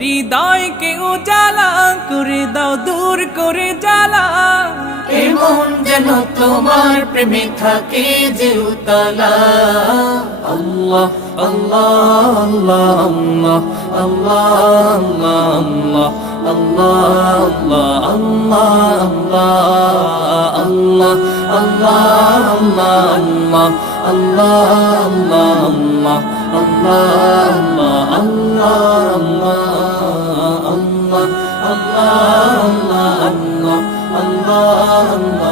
হৃদয়কে উজালা করে দাও, দূর করে জ্বালা। এমন যেন তোমার প্রেমে থাকে যে উতলা। আল্লাহ আল্লাহ আল্লাহ আল্লাহ আল্লাহ আল্লাহ আল্লাহ আল্লাহ আল্লাহ আল্লাহ আল্লাহ আল্লাহ আল্লাহ আল্লাহ আল্লাহ আল্লাহ আল্লাহ আল্লাহ আল্লাহ